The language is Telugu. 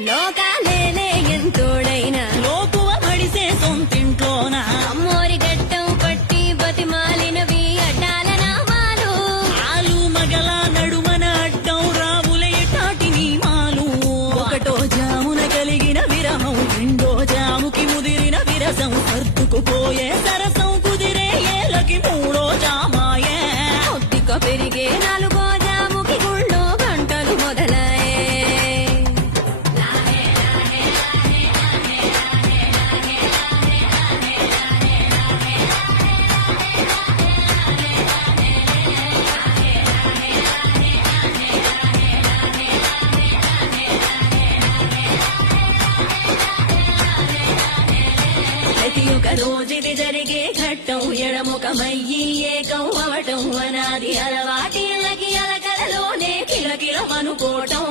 లోకాలేలే ఎంతోడైనా లోకువ మడిసే సొంతింట్లోన అమ్మోరి గట్టం పట్టి బతిమాలినవి అడ్డాల నామాలు ఆలు మగల నడుమన అడ్డం రావులే టాటి నియమాలు ఒకటో జామున కలిగిన విరహం రెండో జాముకి ముదిరిన విరసం సర్దుకుపోయే సరసం కుదిరే ఏలకి మూడో జామాయే ఒత్తిక పెరిగే నాలుగో జాముకి గుళ్ళో గంటలు మొదలయ్యే ప్రతి ఒక్క రోజుది జరిగే ఘట్టం ఎడముఖమయ్యి ఏకం అవటం అనాది అలవాటిలకి అలకలలోనే కిలకిలమనుకోవటం